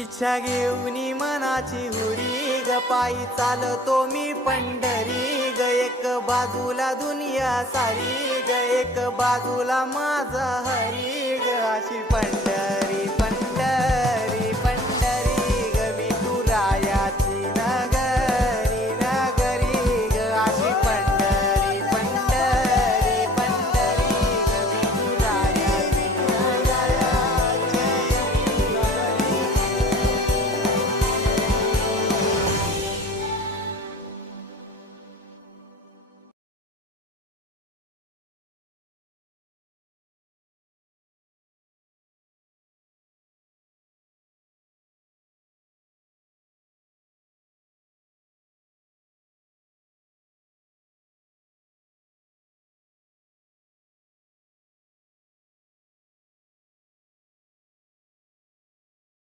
इच्छा घेऊनी मनाची हुरी ग पायी चालतो मी पंढरी ग एक बाजूला दुनिया सारी ग एक बाजूला माझा हरी ग अशी पंढरी